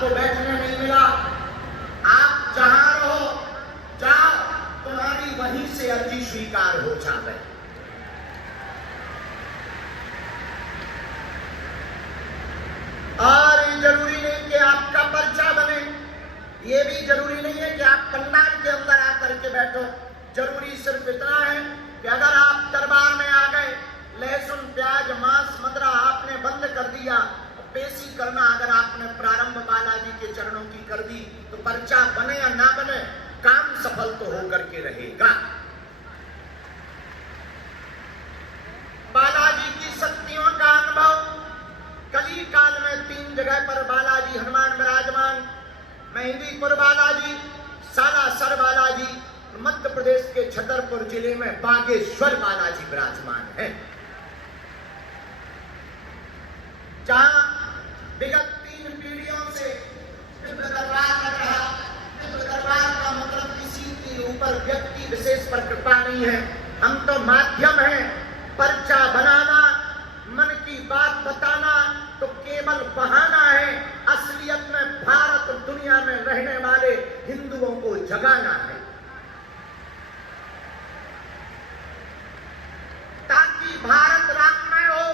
आपको बैठने नहीं मिला, आप जहां रहो जाओ, तुम्हारी वहीं से अर्जी स्वीकार हो जाए। और ये जरूरी नहीं कि आपका पर्चा बने, ये भी जरूरी नहीं है कि आप पंडाल के अंदर आकर के बैठो। जरूरी सिर्फ इतना है कि अगर आप दरबार में आ गए, लहसुन प्याज मांस मदिरा आपने बंद कर दिया, पेशी करना अगर आपने प्रारंभ बालाजी के चरणों की कर दी, तो पर्चा बने या ना बने, काम सफल तो होकर के रहेगा। बालाजी की शक्तियों का अनुभव कली काल में 3 जगह पर बालाजी हनुमान विराजमान, मेहंदीपुर बालाजी, सालासर बालाजी, मध्य प्रदेश के छतरपुर जिले में बागेश्वर बालाजी विराजमान है, जहां विगत 3 पीढ़ियों से दिव्य दरबार लग रहा। दिव्य दरबार का मतलब किसी के ऊपर व्यक्ति विशेष पर कृपा नहीं है, हम तो माध्यम हैं। पर्चा बनाना, मन की बात बताना तो केवल बहाना है, असलियत में भारत दुनिया में रहने वाले हिंदुओं को जगाना है, ताकि भारत राममय हो।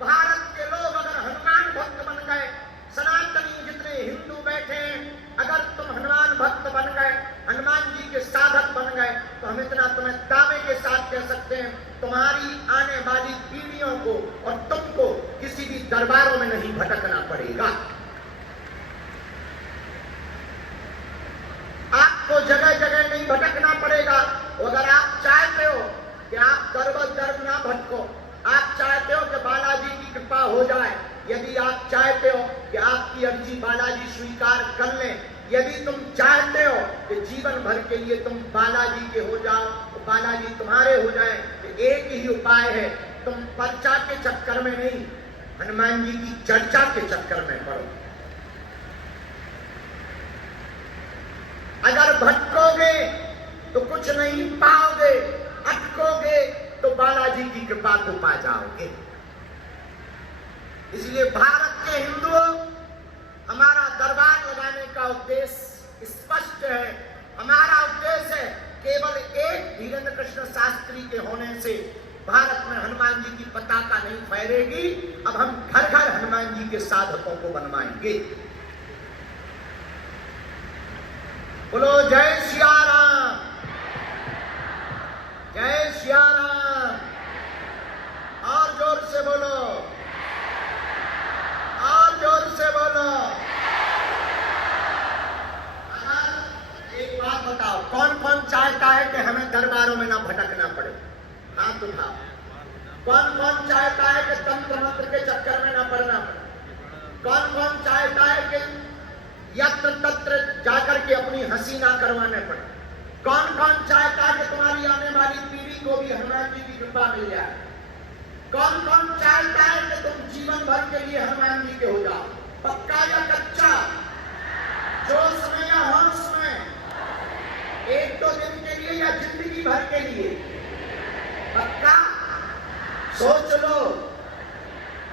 भारत के लोग अगर हनुमान भक्त बन गए, सनातनी जितने हिंदू बैठे हैं, अगर तुम हनुमान भक्त बन गए, हनुमान जी के साधक बन गए, तो हम इतना तुम्हें दावे के साथ कह सकते हैं, तुम्हारी आने वाली पीढ़ियों को और तुमको किसी भी दरबारों में नहीं भटकना पड़ेगा। आपको जगह जगह नहीं भटकना पड़ेगा। अगर आप चाहते हो कि आप दर ना भटको, आप चाहते हो कि बालाजी की कृपा हो जाए, यदि आप चाहते हो कि आपकी अर्जी बालाजी स्वीकार कर लें, यदि तुम चाहते हो कि जीवन भर के लिए तुम बालाजी के हो जाओ, तो बालाजी तुम्हारे हो जाए, तो एक ही उपाय है, तुम पर्चा के चक्कर में नहीं, हनुमान जी की चर्चा के चक्कर में पड़ो। अगर भटकोगे तो कुछ नहीं पाओगे, अटकोगे तो बालाजी की कृपा को पा जाओगे। इसलिए भारत के हिंदुओं, हमारा दरबार लगाने का उद्देश्य स्पष्ट है। हमारा उद्देश्य है केवल एक धीरेन्द्र कृष्ण शास्त्री के होने से भारत में हनुमान जी की पताका नहीं फहरेगी। अब हम घर घर हनुमान जी के साधकों को बनवाएंगे। बोलो जय सिया राम, जय सिया राम। और जोर से बोलो, और जोर से बोलो। एक बात बताओ, कौन कौन चाहता है कि हमें दरबारों में ना भटकना पड़े? हाथ उठाओ। कौन कौन चाहता है कि तंत्र मंत्र के चक्कर में ना पड़ना पड़े? कौन कौन चाहता है कि यत्र तत्र जाकर के अपनी हंसी ना करवाने पड़े? कौन कौन चाहता है कि तुम्हारी आने वाली पीढ़ी को भी हनुमान जी की कृपा मिल जाए? कौन कौन चाहता है कि तुम जीवन भर के लिए हनुमान जी के हो जाओ? पक्का या कच्चा? जोश में या होश में? 1-2 दिन के लिए या जिंदगी भर के लिए? पक्का? सोच लो।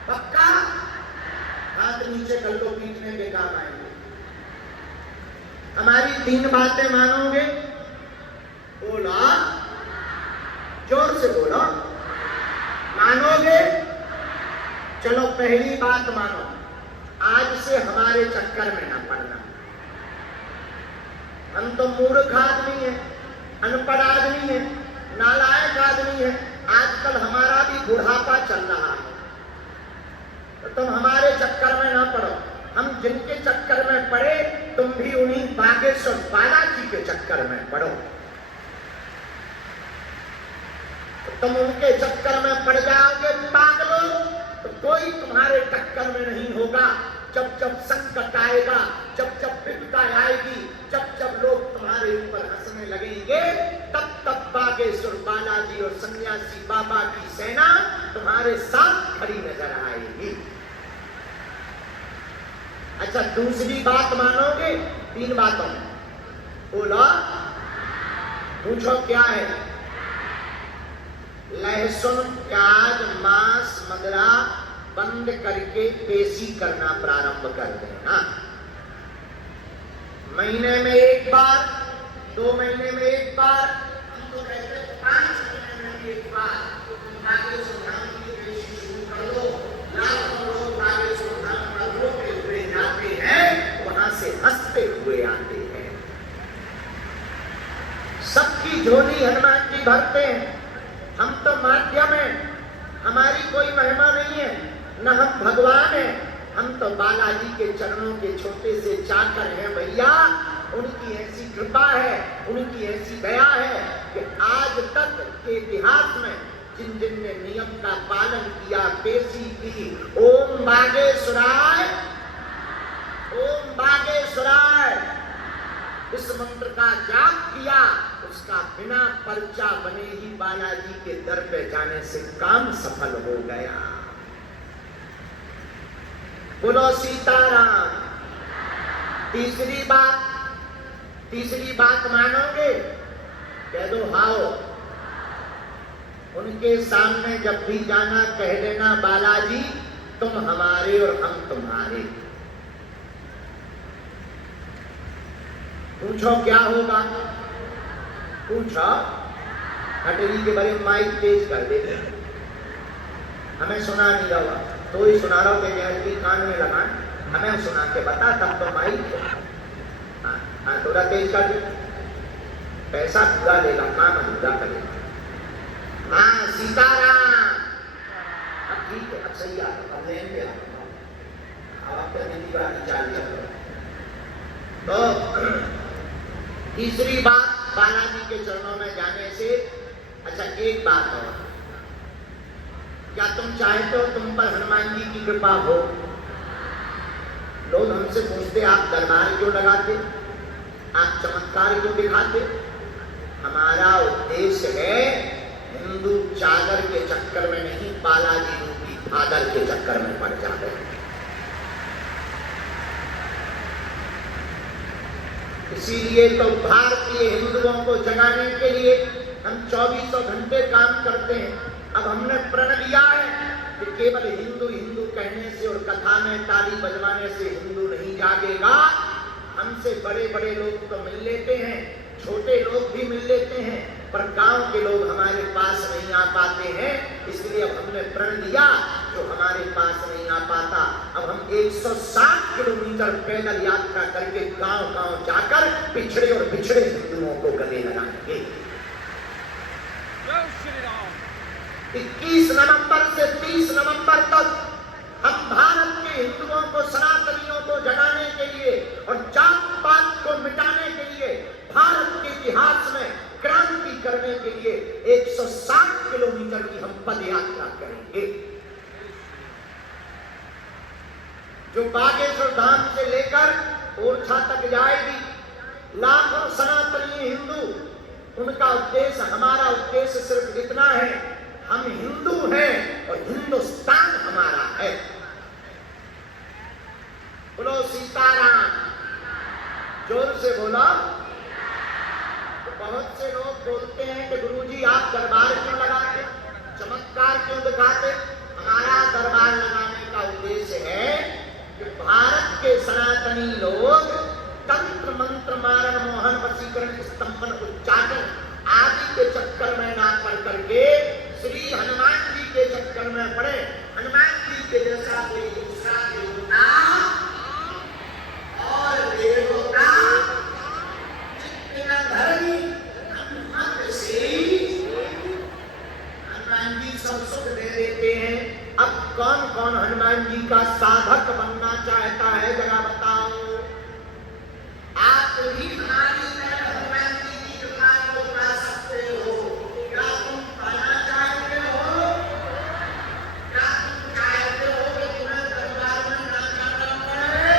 पक्का? हाथ नीचे कर लो, पीटने के काम आएंगे। हमारी 3 बातें मानोगे? बोला, जोर से बोलो। मानोगे? चलो पहली बात मानो, आज से हमारे चक्कर में ना पड़ना। हम तो मूर्ख आदमी है, अनपढ़ आदमी है, नालायक आदमी है। आजकल हमारा भी बुढ़ापा चल रहा है, तो तुम हमारे चक्कर में ना पड़ो। हम जिनके चक्कर में पड़े, तुम भी उन्हीं बागेश्वर बालाजी के चक्कर में पड़ो। तो तुम उनके चक्कर में पड़ जाओगे पागलों, तो कोई तुम्हारे टक्कर में नहीं होगा। जब जब संकट आएगा, जब जब विपदा आएगी, जब जब लोग तुम्हारे ऊपर हंसने लगेंगे, तब तब बागेश्वर बालाजी और सन्यासी बाबा की सेना तुम्हारे साथ खड़ी नजर आएगी। अच्छा, दूसरी बात मानोगे? 3 बातों में बोला, पूछो क्या है? लहसुन प्याज मांस मदिरा बंद करके पेशी करना प्रारंभ कर देना। महीने में एक बार, 2 महीने में एक बार, हम तो कहते 5 महीने में एक बार नागेश्वर धाम की पेशी शुरू कर दो। लाखों लोग नागेश्वर धाम पर रोते हुए जाते हैं, वहां से हंसते हुए आते हैं। सबकी झोली हनुमान जी भरते हैं। हम तो माध्यम हैं, हमारी कोई महिमा नहीं है, न हम भगवान हैं, हम तो बालाजी के चरणों के छोटे से चाकर हैं भैया। उनकी ऐसी कृपा है, उनकी ऐसी दया है कि आज तक के इतिहास में जिन जिन ने नियम का पालन किया, पेशी की, ओम बागेश्वराय, ओम बागेश्वराय, इस मंत्र का जाप किया, उसका बिना पर्चा बने ही बालाजी के दर पे जाने से काम सफल हो गया। बोलो सीताराम। तीसरी बात मानोगे? कह दो हाओ। उनके सामने जब भी जाना कह देना, बालाजी तुम हमारे और हम तुम्हारे। पूछो क्या होगा? पूछो। हटरी के बड़े माइक तेज कर देते, हमें सुना नहीं रहा, तो ही सुना रहा हूं कि कान में लगा, हमें सुना के बता, तब तो माइक हाँ थोड़ा तेज कर दे, पैसा पूरा लेगा, काम अधूरा करेगा। हाँ सीताराम। अब ठीक है, अब सही आ रहा, अब लेन पे आ रहा, अब करने की बात चाल चल। तो तीसरी बात बालाजी के चरणों में जाने से, अच्छा एक बात और, क्या तुम चाहते हो तुम पर हनुमान जी की कृपा हो? लोग हमसे पूछते आप दरबार क्यों लगाते, आप चमत्कार क्यों दिखाते? हमारा उद्देश्य है हिंदू चादर के चक्कर में नहीं, बालाजी रूपी फादर के चक्कर में पड़ जाते हैं। इसीलिए तो भारतीय हिंदुओं को जगाने के लिए हम 2400 घंटे काम करते हैं। अब हमने प्रण लिया है कि केवल हिंदू हिंदू कहने से और कथा में ताली बजवाने से हिंदू नहीं जागेगा। हमसे बड़े बड़े लोग तो मिल लेते हैं, छोटे लोग भी मिल लेते हैं, पर गांव के लोग हमारे पास नहीं आ पाते हैं। इसलिए अब हमने प्रण लिया, जो हमारे पास नहीं आ पाता, अब हम 160 किलोमीटर पैदल यात्रा करके गांव गांव जाकर पिछड़े और बिछड़े हिंदुओं को गले लगाएंगे। 21 नवंबर से 30 नवंबर तक हम भारत के हिंदुओं को, सनातनियों को जगाने के लिए और जात पात को मिटाने के लिए, भारत के इतिहास में क्रांति करने के लिए 160 किलोमीटर की हम पद यात्रा करेंगे। जो बागेश्वर धाम से लेकर ओरछा तक जाएगी, लाखों सनातनी हिंदू, उनका उद्देश्य, हमारा उद्देश्य सिर्फ इतना है, हम हिंदू हैं और हिंदुस्तान हमारा है। बोलो सीताराम। जोर से बोलो। तो बहुत से लोग बोलते हैं कि गुरुजी आप दरबार क्यों लगाते, चमत्कार क्यों दिखाते? हमारा दरबार लगाने का उद्देश्य है कि भारत के सनातनी लोग तंत्र मंत्र, मारण, मोहन, वशीकरण, स्तंभन, उच्चाटन आदि के चक्कर में ना पड़ करके श्री हनुमान जी के चक्कर में पड़े। हनुमान जी के जैसा कोई दूसरा देवता और देवता जितना धर्मी हनुमान से, हनुमान जी सब सुख दे देते हैं। अब कौन कौन हनुमान जी का साधक बनना चाहता है, जरा बताओ। आप भी हमारी तरह हनुमान जी की कृपा को पा सकते हो। क्या तुम पाना चाहते हो? क्या तुम चाहते हो कि तुम्हें दरबार में ना जाना पड़े?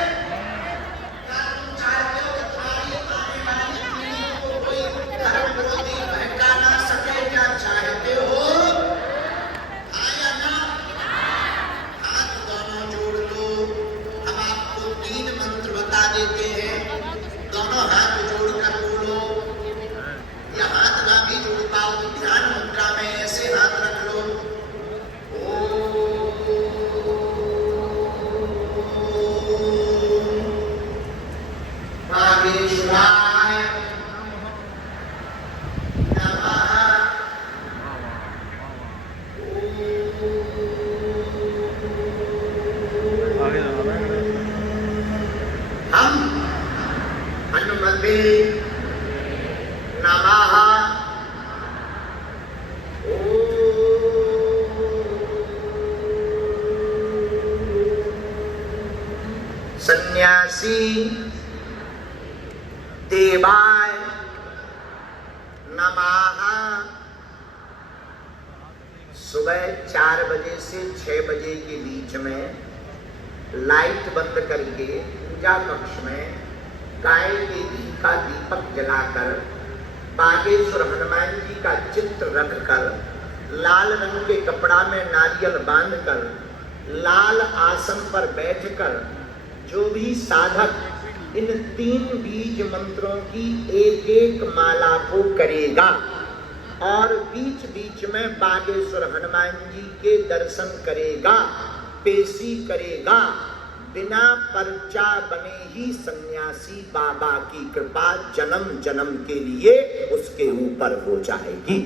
क्या तुम चाहते हो कि तुम्हारी आने वाली पीढ़ी को कोई धर्म विरोधी भटका ना सके? क्या चाहते हो? हाँ या ना? हाथ दोनों जोड़ लो। हम आपको 3 मंत्र बता देते हैं, दोनों हाथ जोड़कर बोलो। या हाथ ना भी जोड़ पाओ तो ध्यान मुद्रा में ऐसे हाथ रख लो। ओम बागेश्वर गणपते नमः। सन्यासी देवाय नमः। सुबह 4 बजे से 6 बजे के बीच में लाइट बंद करके पूजा कक्ष में गाय के घी का दीपक जलाकर बागेश्वर हनुमान जी का चित्र रखकर लाल रंग के कपड़ा में नारियल बांधकर लाल आसन पर बैठकर जो भी साधक इन 3 बीज मंत्रों की एक एक माला को करेगा और बीच बीच में बागेश्वर हनुमान जी के दर्शन करेगा, पेशी करेगा, बिना पर्चा बने ही सन्यासी बाबा की कृपा जन्म जन्म के लिए उसके ऊपर हो जाएगी।